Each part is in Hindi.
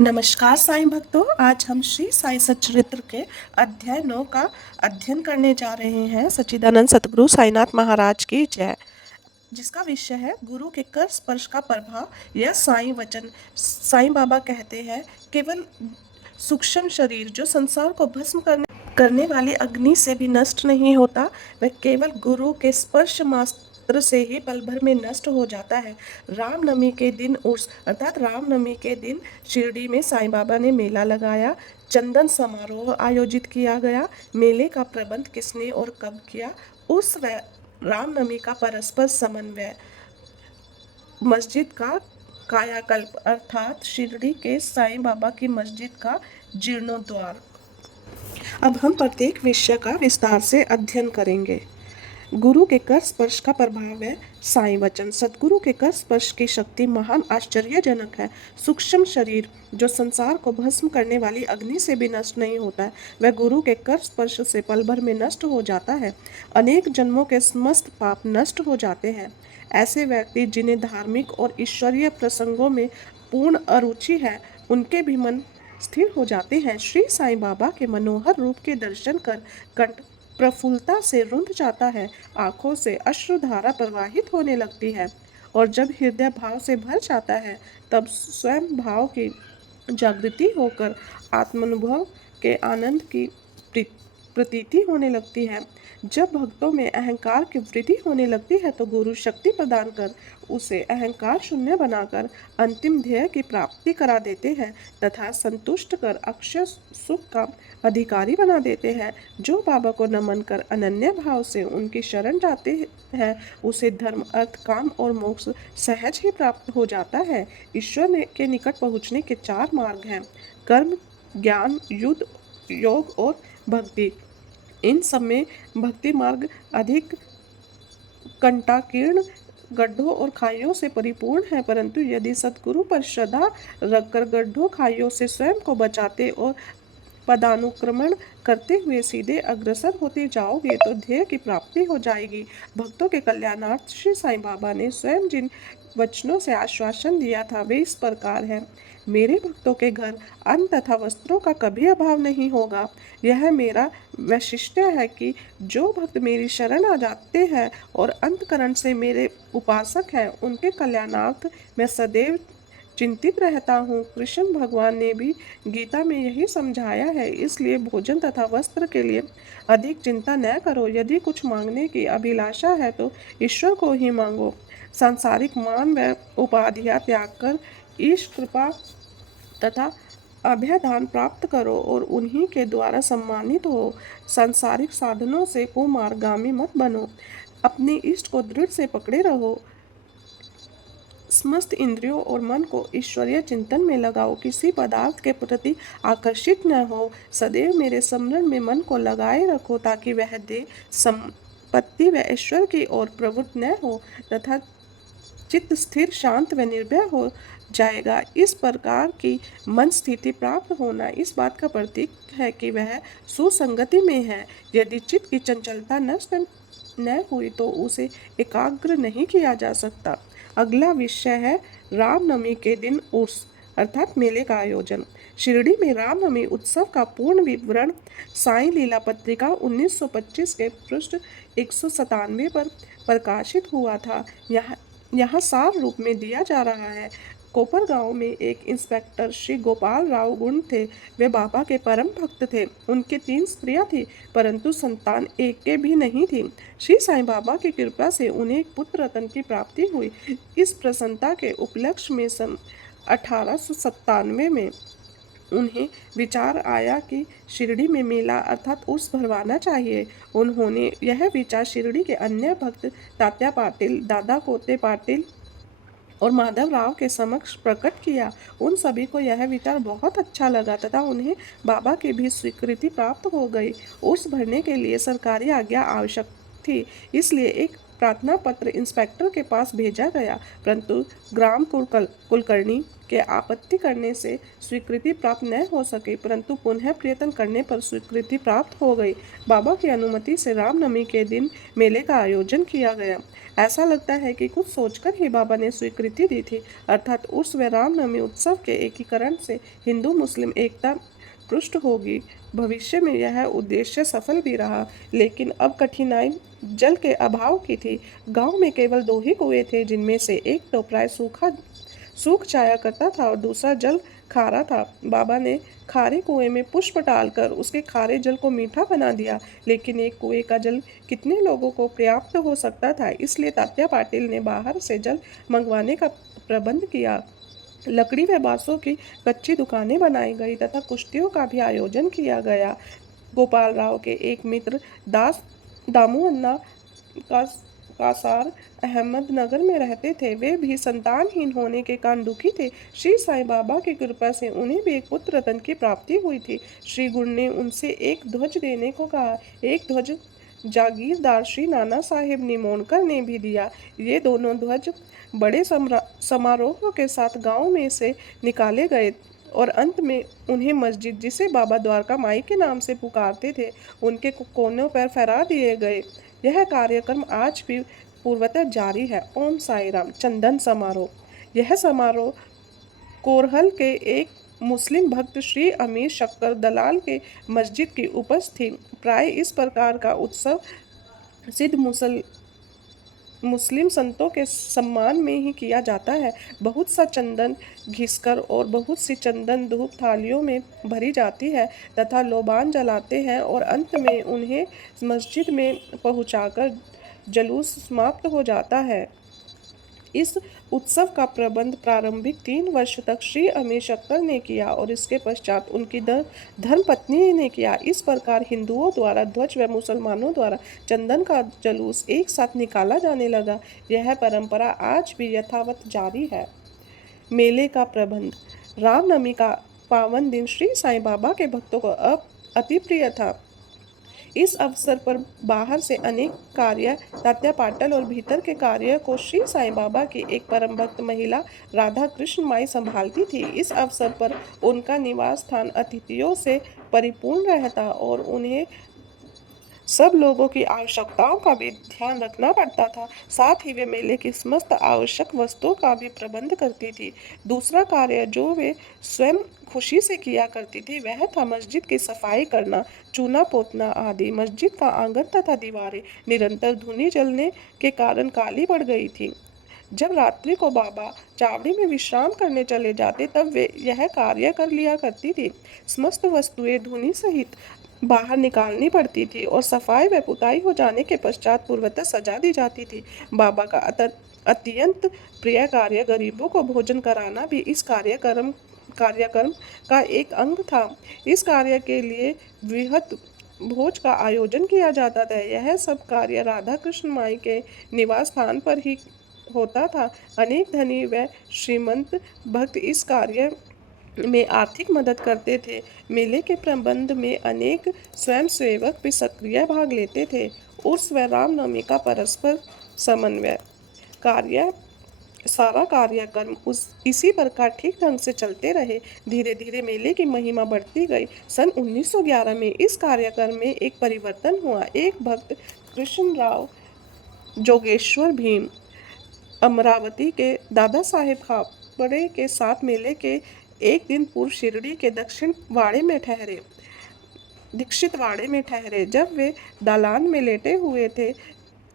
नमस्कार साईं भक्तों। आज हम श्री साईं सच्चरित्र के अध्याय 9 का अध्ययन करने जा रहे हैं। सच्चिदानंद सतगुरु साईनाथ महाराज की जय। जिसका विषय है गुरु के कर स्पर्श का प्रभाव या साईं वचन। साईं बाबा कहते हैं, केवल सूक्ष्म शरीर जो संसार को भस्म करने वाली अग्नि से भी नष्ट नहीं होता, वह केवल गुरु के स्पर्श मात्र से ही पल भर में नष्ट हो जाता है। रामनवमी के दिन उर्स अर्थात रामनवमी के दिन शिरडी में साईं बाबा ने मेला लगाया। चंदन समारोह आयोजित किया गया। मेले का प्रबंध किसने और कब किया? उस रामनवमी का परस्पर समन्वय। मस्जिद का कायाकल्प अर्थात शिरडी के साईं बाबा की मस्जिद का जीर्णोद्धार। अब हम प्रत्येक विषय का विस्तार से अध्ययन करेंगे। गुरु के कर स्पर्श का प्रभाव है साईं वचन। सतगुरु के कर स्पर्श की शक्ति महान आश्चर्यजनक है। सूक्ष्म शरीर जो संसार को भस्म करने वाली अग्नि से भी नष्ट नहीं होता है, वह गुरु के कर स्पर्श से पल भर में नष्ट हो जाता है। अनेक जन्मों के समस्त पाप नष्ट हो जाते हैं। ऐसे व्यक्ति जिन्हें धार्मिक और ईश्वरीय प्रसंगों में पूर्ण अरुचि है, उनके भी मन स्थिर हो जाते हैं। श्री साईं बाबा के मनोहर रूप के दर्शन कर कंठ प्रफुल्लता से रुंध जाता है। आंखों से अश्रुधारा प्रवाहित होने लगती है और जब हृदय भाव से भर जाता है, तब स्वयं भाव की जागृति होकर आत्मानुभव के आनंद की प्रतीति होने लगती है। जब भक्तों में अहंकार की वृद्धि होने लगती है, तो गुरु शक्ति प्रदान कर उसे अहंकार शून्य बनाकर अंतिम ध्येय की प्राप्ति करा देते हैं तथा संतुष्ट कर अक्षय सुख का अधिकारी बना देते हैं। जो बाबा को नमन कर अनन्य भाव से उनकी शरण जाते हैं, उसे धर्म अर्थ काम और मोक्ष सहज ही प्राप्त हो जाता है। ईश्वर के निकट पहुँचने के 4 मार्ग हैं: कर्म, ज्ञान, युद्ध, योग और भक्ति। इन सब में भक्ति मार्ग अधिक कंटाकीर्ण, गड्ढों और खाइयों से परिपूर्ण है, परंतु यदि सतगुरु पर श्रद्धा रखकर गड्ढों खाइयों से स्वयं को बचाते और पदानुक्रमण करते हुए सीधे अग्रसर होते जाओगे, तो ध्येय की प्राप्ति हो जाएगी। भक्तों के कल्याणार्थ श्री साईं बाबा ने स्वयं जिन वचनों से आश्वासन दिया था, वे इस प्रकार है: मेरे भक्तों के घर अन्न तथा वस्त्रों का कभी अभाव नहीं होगा। यह मेरा वैशिष्ट्य है कि जो भक्त मेरी शरण आ जाते हैं और अंतकरण से मेरे उपासक हैं, उनके कल्याणार्थ मैं सदैव चिंतित रहता हूँ। कृष्ण भगवान ने भी गीता में यही समझाया है, इसलिए भोजन तथा वस्त्र के लिए अधिक चिंता न करो। यदि कुछ मांगने की अभिलाषा है, तो ईश्वर को ही मांगो। सांसारिक मान व उपाधियां त्याग कर ईश कृपा तथा अभयदान प्राप्त करो और उन्हीं के द्वारा सम्मानित हो। सांसारिक साधनों से कुमार्गामी मत बनो। अपने इष्ट को दृढ़ से पकड़े रहो। समस्त इंद्रियों और मन को ईश्वरीय चिंतन में लगाओ। किसी पदार्थ के प्रति आकर्षित न हो। सदैव मेरे स्मरण में मन को लगाए रखो, ताकि वह देह संपत्ति व ऐश्वर्य की ओर प्रवृत्त न हो तथा चित्त स्थिर, शांत व निर्भय हो जाएगा। इस प्रकार की मन स्थिति प्राप्त होना इस बात का प्रतीक है कि वह सुसंगति में है। यदि चित्त की चंचलता नष्ट न हुई, तो उसे एकाग्र नहीं किया जा सकता। अगला विषय है रामनवमी के दिन उर्स अर्थात मेले का आयोजन। शिरडी में रामनवमी उत्सव का पूर्ण विवरण साईं लीला पत्रिका 1925 के पृष्ठ 197 पर प्रकाशित हुआ था। यहाँ सार रूप में दिया जा रहा है। कोपर गांव में एक इंस्पेक्टर श्री गोपाल राव गुण थे। वे बाबा के परम भक्त थे। उनके 3 स्त्रियां थी, परंतु संतान एक के भी नहीं थी। श्री साईं बाबा की कृपा से उन्हें एक पुत्र रत्न की प्राप्ति हुई। इस प्रसन्नता के उपलक्ष्य में सन 1897 में उन्हें विचार आया कि शिरडी में मेला अर्थात उर्स भरवाना चाहिए। उन्होंने यह विचार शिरडी के अन्य भक्त तात्या पाटिल, दादा कोते पाटिल और माधव राव के समक्ष प्रकट किया। उन सभी को यह विचार बहुत अच्छा लगा तथा उन्हें बाबा की भी स्वीकृति प्राप्त हो गई। उर्स भरने के लिए सरकारी आज्ञा आवश्यक थी, इसलिए एक प्रार्थना पत्र इंस्पेक्टर के पास भेजा गया, परंतु ग्राम कुलकर्णी के आपत्ति करने से स्वीकृति प्राप्त न हो सकी, परंतु पुनः प्रयत्न करने पर स्वीकृति प्राप्त हो गई। बाबा की अनुमति से रामनवमी के दिन मेले का आयोजन किया गया। ऐसा लगता है कि कुछ सोचकर ही बाबा ने स्वीकृति दी थी, अर्थात उर्स व रामनवमी उत्सव के एकीकरण से हिंदू मुस्लिम एकता पुष्ट होगी। भविष्य में यह उद्देश्य सफल भी रहा, लेकिन अब कठिनाई जल के अभाव की थी। गांव में केवल 2 ही कुएं थे, जिनमें से एक तो प्राय सूख जाया करता था और दूसरा जल खारा था। बाबा ने खारे कुएं में पुष्प डालकर उसके खारे जल को मीठा बना दिया, लेकिन एक कुएं का जल कितने लोगों को पर्याप्त हो सकता था, इसलिए तात्या पाटिल ने बाहर से जल मंगवाने का प्रबंध किया। लकड़ी व बांसों की कच्ची दुकानें बनाई गई तथा कुश्तियों का भी आयोजन किया गया। गोपाल राव के एक मित्र दामू अन्ना का कासार अहमदनगर में रहते थे। वे भी संतानहीन होने के कारण दुखी थे। श्री साईं बाबा की कृपा से उन्हें भी एक पुत्र रत्न की प्राप्ति हुई थी। श्री गुरु ने उनसे एक ध्वज देने को कहा। एक ध्वज जागीरदार श्री नाना साहेब निमोणकर ने भी दिया। ये दोनों ध्वज बड़े समारोह के साथ गांव में से निकाले गए और अंत में उन्हें मस्जिद, जिसे बाबा द्वारका माई के नाम से पुकारते थे, उनके कोनों पर फहरा दिए गए। यह कार्यक्रम आज भी पूर्वतः जारी है। ओम साई राम। चंदन समारोह। यह समारोह कोरहल के एक मुस्लिम भक्त श्री अमीर शक्कर दलाल के मस्जिद की उपज थी। प्राय इस प्रकार का उत्सव सिद्ध मुस्लिम संतों के सम्मान में ही किया जाता है। बहुत सा चंदन घिसकर और बहुत सी चंदन धूप थालियों में भरी जाती है तथा लोबान जलाते हैं और अंत में उन्हें मस्जिद में पहुंचाकर जुलूस समाप्त हो जाता है। इस उत्सव का प्रबंध प्रारंभिक 3 वर्ष तक श्री अमीर शक्कर ने किया और इसके पश्चात उनकी धर्मपत्नी ने किया। इस प्रकार हिंदुओं द्वारा ध्वज व मुसलमानों द्वारा चंदन का जुलूस एक साथ निकाला जाने लगा। यह परंपरा आज भी यथावत जारी है। मेले का प्रबंध। रामनवमी का पावन दिन श्री साईं बाबा के भक्तों को अति प्रिय था। इस अवसर पर बाहर से अनेक कार्य तात्या पाटिल और भीतर के कार्य को श्री साईं बाबा की एक परम भक्त महिला राधा कृष्ण माई संभालती थी। इस अवसर पर उनका निवास स्थान अतिथियों से परिपूर्ण रहता और उन्हें सब लोगों की आवश्यकताओं का भी ध्यान रखना पड़ता था। साथ ही वे मेले की समस्त आवश्यक वस्तुओं का भी प्रबंध करती थी। दूसरा कार्य जो वे स्वयं खुशी से किया करती थी वह था मस्जिद की सफाई करना, चूना पोतना आदि। मस्जिद का आंगन तथा दीवारें निरंतर धूनी जलने के कारण काली पड़ गई थी। जब रात्रि को बाबा चावड़ी में विश्राम करने चले जाते तब वे यह कार्य कर लिया करती थी। समस्त वस्तुएं धूनी सहित बाहर निकालनी पड़ती थी और सफाई व पुताई हो जाने के पश्चात पूर्वतः सजा दी जाती थी। बाबा का अत्यंत प्रिय कार्य गरीबों को भोजन कराना भी इस कार्यक्रम का एक अंग था। इस कार्य के लिए वृहद भोज का आयोजन किया जाता था। यह सब कार्य राधा कृष्ण माई के निवास स्थान पर ही होता था। अनेक धनी व श्रीमंत भक्त इस कार्य में आर्थिक मदद करते थे। मेले के प्रबंध में अनेक स्वयंसेवक भी सक्रिय भाग लेते थे। उर्स व रामनवमी का परस्पर समन्वय। सारा कार्यक्रम इसी प्रकार ठीक ढंग से चलते रहे। धीरे धीरे मेले की महिमा बढ़ती गई। सन 1911 में इस कार्यक्रम में एक परिवर्तन हुआ। एक भक्त कृष्णराव जोगेश्वर भीम अमरावती के दादा साहेब खापड़े के साथ मेले के एक दिन पूर्व शिरडी के दीक्षित वाड़े में ठहरे। जब वे दालान में लेटे हुए थे,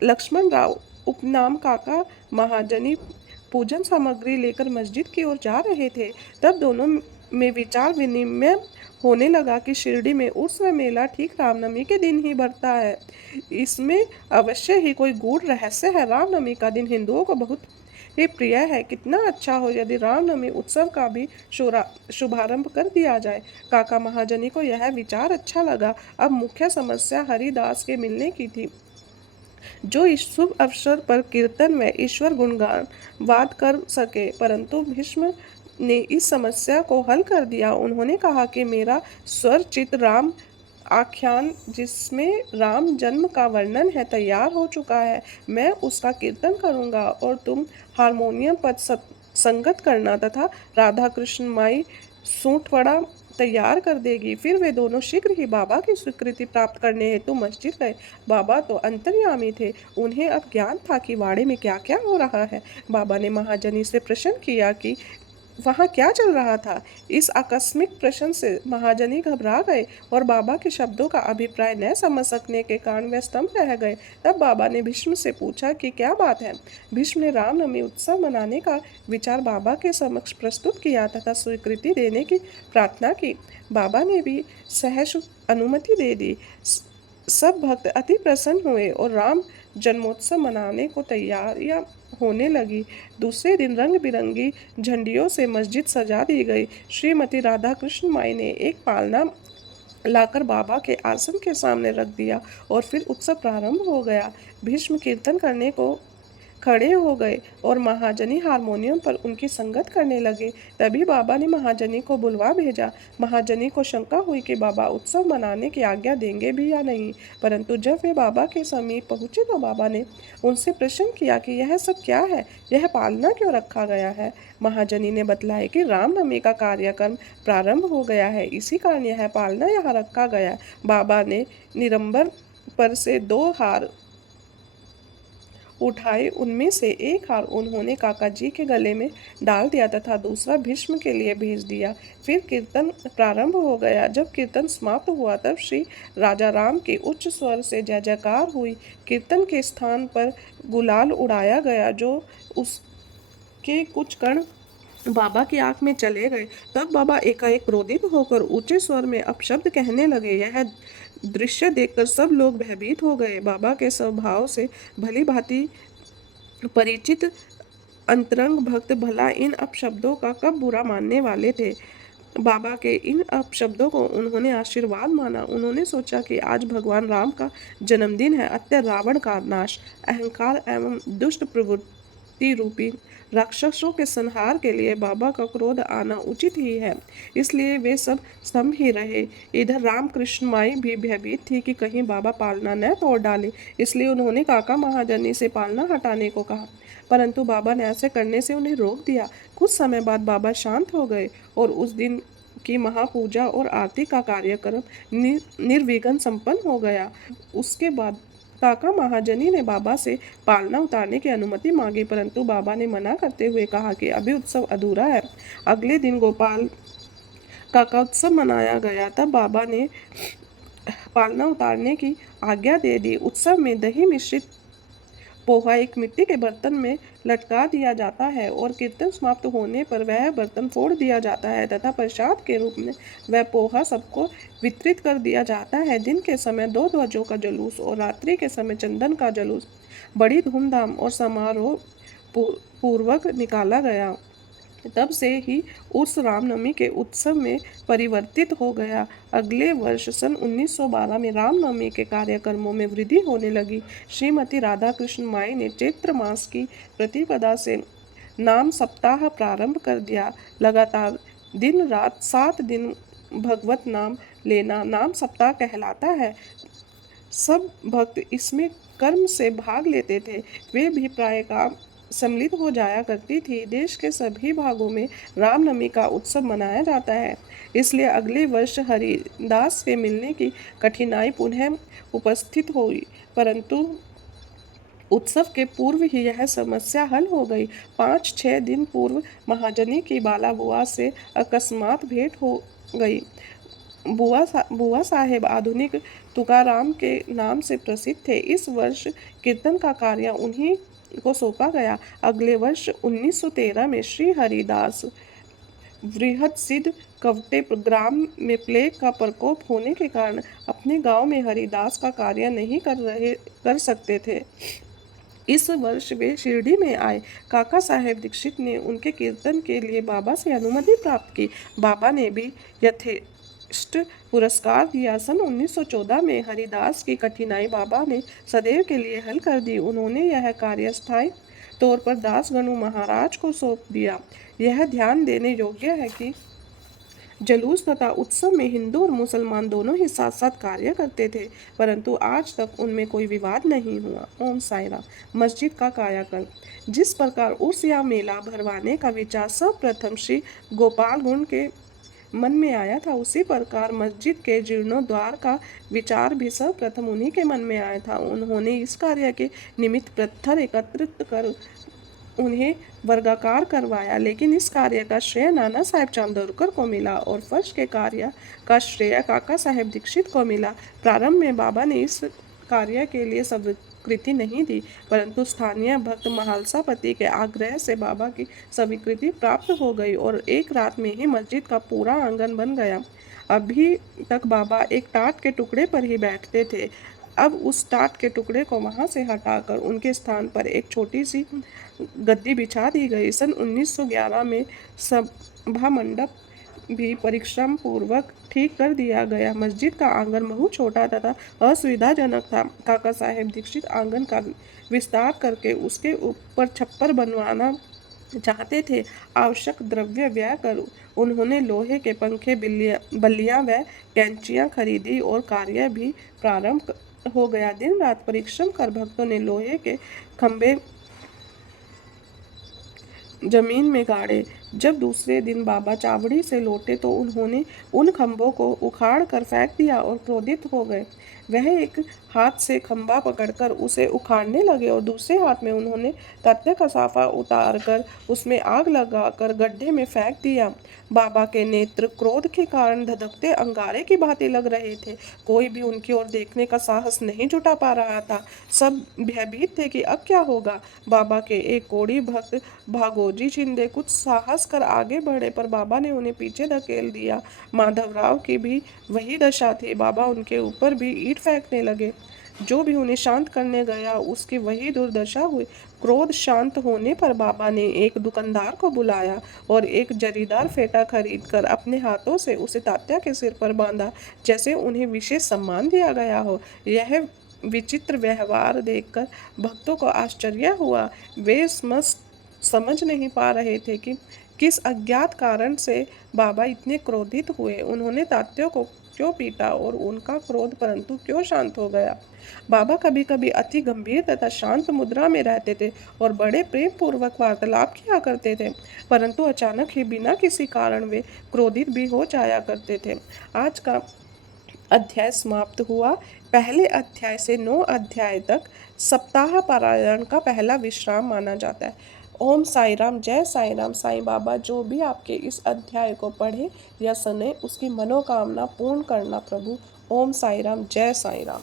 लक्ष्मण राव उपनाम काका महाजनी पूजन सामग्री लेकर मस्जिद की ओर जा रहे थे। तब दोनों में विचार विनिमय होने लगा कि शिरडी में उर्स व मेला ठीक रामनवमी के दिन ही बढ़ता है। इसमें अवश्य ही कोई गूढ़ रहस्य है। रामनवमी का दिन हिंदुओं को बहुत ही प्रिय है। कितना अच्छा हो यदि रामनवमी उत्सव का भी शुभारंभ कर दिया जाए। काका महाजनी को यह विचार अच्छा लगा। अब मुख्य समस्या हरिदास के मिलने की थी, जो इस शुभ अवसर पर कीर्तन व ईश्वर गुणगान वाद कर सके। परंतु भीष्म ने इस समस्या को हल कर दिया। उन्होंने कहा कि मेरा स्वरचित राम आख्यान जिसमें राम जन्म का वर्णन है तैयार हो चुका है। मैं उसका कीर्तन करूँगा और तुम हारमोनियम पर संगत करना तथा राधा कृष्ण माई सूंठवड़ा तैयार कर देगी। फिर वे दोनों शीघ्र ही बाबा की स्वीकृति प्राप्त करने हेतु मस्जिद गए। बाबा तो अंतर्यामी थे, उन्हें अब ज्ञान था कि वाड़े में क्या क्या हो रहा है। बाबा ने महाजनी से प्रश्न किया कि वहाँ क्या चल रहा था। इस आकस्मिक प्रश्न से महाजनी घबरा गए और बाबा के शब्दों का अभिप्राय न समझ सकने के कारण वे स्तंभ रह गए। तब बाबा ने भीष्म से पूछा कि क्या बात है। भीष्म ने रामनवमी उत्सव मनाने का विचार बाबा के समक्ष प्रस्तुत किया तथा स्वीकृति देने की प्रार्थना की। बाबा ने भी सहर्ष अनुमति दे दी। सब भक्त अति प्रसन्न हुए और राम जन्मोत्सव मनाने को तैयारियां होने लगी। दूसरे दिन रंग बिरंगी झंडियों से मस्जिद सजा दी गई। श्रीमती राधा कृष्ण माई ने एक पालना लाकर बाबा के आसन के सामने रख दिया और फिर उत्सव प्रारंभ हो गया। भीष्म कीर्तन करने को खड़े हो गए और महाजनी हारमोनियम पर उनकी संगत करने लगे। तभी बाबा ने महाजनी को बुलवा भेजा। महाजनी को शंका हुई कि बाबा उत्सव मनाने की आज्ञा देंगे भी या नहीं, परंतु जब वे बाबा के समीप पहुंचे तो बाबा ने उनसे प्रश्न किया कि यह सब क्या है, यह पालना क्यों रखा गया है। महाजनी ने बतलाया कि रामनवमी का कार्यक्रम प्रारंभ हो गया है, इसी कारण यह पालना यहाँ रखा गया। बाबा ने निरंबर पर से 2 हार उठाए, उनमें से एक हार उन्होंने काका जी के गले में डाल दिया तथा दूसरा भीष्म के लिए भेज दिया। फिर कीर्तन प्रारंभ हो गया। जब कीर्तन समाप्त हुआ तब श्री राजा राम की उच्च स्वर से जय जयकार हुई। कीर्तन के स्थान पर गुलाल उड़ाया गया, जो उसके कुछ कण बाबा की आंख में चले गए। तब बाबा एकाएक क्रोधित होकर ऊंचे स्वर में अपशब्द कहने लगे। यह दृश्य देखकर सब लोग भयभीत हो गए। बाबा के स्वभाव से भली भांति परिचित अंतरंग भक्त भला इन अपशब्दों का कब बुरा मानने वाले थे। बाबा के इन अपशब्दों को उन्होंने आशीर्वाद माना। उन्होंने सोचा कि आज भगवान राम का जन्मदिन है, अतः रावण का नाश, अहंकार एवं दुष्ट प्रवृत्ति रूपी राक्षसों के संहार के लिए बाबा का क्रोध आना उचित ही है, इसलिए वे सब स्तंभ ही रहे। इधर रामकृष्ण माई भी भयभीत थी कि कहीं बाबा पालना न तोड़ डाले, इसलिए उन्होंने काका महाजनी से पालना हटाने को कहा, परंतु बाबा ने ऐसे करने से उन्हें रोक दिया। कुछ समय बाद बाबा शांत हो गए और उस दिन की महापूजा और आरती का कार्यक्रम निर्विघ्न संपन्न हो गया। उसके बाद काका महाजनी ने बाबा से पालना उतारने की अनुमति मांगी, परंतु बाबा ने मना करते हुए कहा कि अभी उत्सव अधूरा है। अगले दिन गोपाल का उत्सव मनाया गया। तब बाबा ने पालना उतारने की आज्ञा दे दी। उत्सव में दही मिश्रित पोहा एक मिट्टी के बर्तन में लटका दिया जाता है और कीर्तन समाप्त होने पर वह बर्तन फोड़ दिया जाता है तथा प्रसाद के रूप में वह पोहा सबको वितरित कर दिया जाता है। दिन के समय 2 ध्वजों का जुलूस और रात्रि के समय चंदन का जुलूस बड़ी धूमधाम और समारोह पूर्वक निकाला गया। तब से ही उर्स रामनवमी के उत्सव में परिवर्तित हो गया। अगले वर्ष सन 1912 में रामनवमी के कार्यक्रमों में वृद्धि होने लगी। श्रीमती राधा कृष्ण माई ने चैत्र मास की प्रतिपदा से नाम सप्ताह प्रारंभ कर दिया। लगातार दिन रात 7 दिन भगवत नाम लेना नाम सप्ताह कहलाता है। सब भक्त इसमें कर्म से भाग लेते थे। वे भी प्राय काम सम्मिलित हो जाया करती थी। देश के सभी भागों में रामनवमी का उत्सव मनाया जाता है, इसलिए अगले वर्ष हरिदास से मिलने की कठिनाई पुनः उपस्थित हुई, परंतु उत्सव के पूर्व ही यह समस्या हल हो गई। 5-6 दिन पूर्व महाजनी की बाला बुआ से अकस्मात भेंट हो गई। बुआ साहेब आधुनिक तुकाराम के नाम से प्रसिद्ध थे। इस वर्ष कीर्तन का कार्य उन्हीं को सौंपा गया। अगले वर्ष 1913 में श्री हरिदास वृहद सिद्ध कवटे ग्राम में प्लेग का प्रकोप होने के कारण अपने गांव में हरिदास का कार्य नहीं कर सकते थे। इस वर्ष वे शिरडी में आए। काका साहेब दीक्षित ने उनके कीर्तन के लिए बाबा से अनुमति प्राप्त की। बाबा ने भी यथेष्ट पुरस्कार दिया। सन 1914 में हरिदास की कठिनाई बाबा ने सदैव के लिए हल कर दी। उन्होंने यह कार्य स्थायी तौर पर दास गणु महाराज को सौंप दिया। यह ध्यान देने योग्य है कि जुलूस तथा उत्सव में हिंदू और मुसलमान दोनों ही साथ साथ कार्य करते थे, परंतु आज तक उनमें कोई विवाद नहीं हुआ। ओम साई राम। मस्जिद का कायाकल्प। जिस प्रकार उर्स या मेला भरवाने का विचार सर्वप्रथम श्री गोपाल गुण के मन में आया था, उसी प्रकार मस्जिद के जीर्णोद्धार का विचार भी सर्वप्रथम उन्हीं के मन में आया था। उन्होंने इस कार्य के निमित्त पत्थर एकत्रित कर उन्हें वर्गाकार करवाया, लेकिन इस कार्य का श्रेय नाना साहेब चांदोरकर को मिला और फर्श के कार्य का श्रेय काका साहेब दीक्षित को मिला। प्रारंभ में बाबा ने इस कार्य के लिए स्वीकृति नहीं दी, परंतु स्थानीय भक्त महालसापति के आग्रह से बाबा की स्वीकृति प्राप्त हो गई और एक रात में ही मस्जिद का पूरा आंगन बन गया। अभी तक बाबा एक टाट के टुकड़े पर ही बैठते थे, अब उस टाट के टुकड़े को वहां से हटाकर उनके स्थान पर एक छोटी सी गद्दी बिछा दी गई। सन 1911 में सभा मंडप भी परिश्रम पूर्वक ठीक कर दिया गया। मस्जिद का आंगन बहुत छोटा तथा असुविधाजनक था। काका साहेब दीक्षित आंगन का विस्तार करके उसके ऊपर छप्पर बनवाना चाहते थे। आवश्यक द्रव्य व्यय कर उन्होंने लोहे के पंखे, बल्लियां व कैंचियां खरीदी और कार्य भी प्रारंभ हो गया। दिन रात परिश्रम कर भक्तों ने लोहे के खंभे जमीन में गाड़े। जब दूसरे दिन बाबा चावड़ी से लौटे तो उन्होंने उन खंभों को उखाड़ कर फेंक दिया और क्रोधित हो गए। वह एक हाथ से खंभा पकड़कर उसे उखाड़ने लगे और दूसरे हाथ में उन्होंने तख्ते का साफा उतारकर उसमें आग लगाकर गड्ढे में फेंक दिया। बाबा के नेत्र क्रोध के कारण धधकते अंगारे की भांति लग रहे थे। कोई भी उनकी ओर देखने का साहस नहीं जुटा पा रहा था। सब भयभीत थे कि अब क्या होगा। बाबा के एक कोड़ी भक्त भागोजी शिंदे कुछ साहस कर आगे बढ़े, पर बाबा ने उन्हें पीछे धकेल दिया। माधवराव की भी वही दशा थी। बाबा उनके ऊपर भी ईंट फेंकने लगे। जो भी उन्हें शांत करने गया उसकी वही दुर्दशा हुई। क्रोध शांत होने पर बाबा ने एक दुकानदार को बुलाया और एक जरीदार फेटा खरीदकर अपने हाथों से उसे तात्या के सिर पर बांधा, जैसे उन्हें विशेष सम्मान दिया गया हो। यह विचित्र व्यवहार देखकर भक्तों को आश्चर्य हुआ। वे समझ नहीं पा रहे थे कि किस अज्ञात कारण से बाबा इतने क्रोधित हुए। उन्होंने तात्या को क्यों पीटा और उनका क्रोध परंतु क्यों शांत हो गया। बाबा कभी कभी अति गंभीर तथा शांत मुद्रा में रहते थे और बड़े प्रेम पूर्वक वार्तालाप किया करते थे, परंतु अचानक ही बिना किसी कारण वे क्रोधित भी हो जाया करते थे। आज का अध्याय समाप्त हुआ। पहले अध्याय से 9 अध्याय तक सप्ताह पारायण का पहला विश्राम माना जाता है। ओम साई राम। जय साई राम। साईं बाबा जो भी आपके इस अध्याय को पढ़े या सुने उसकी मनोकामना पूर्ण करना प्रभु। ओम साई राम। जय साई राम।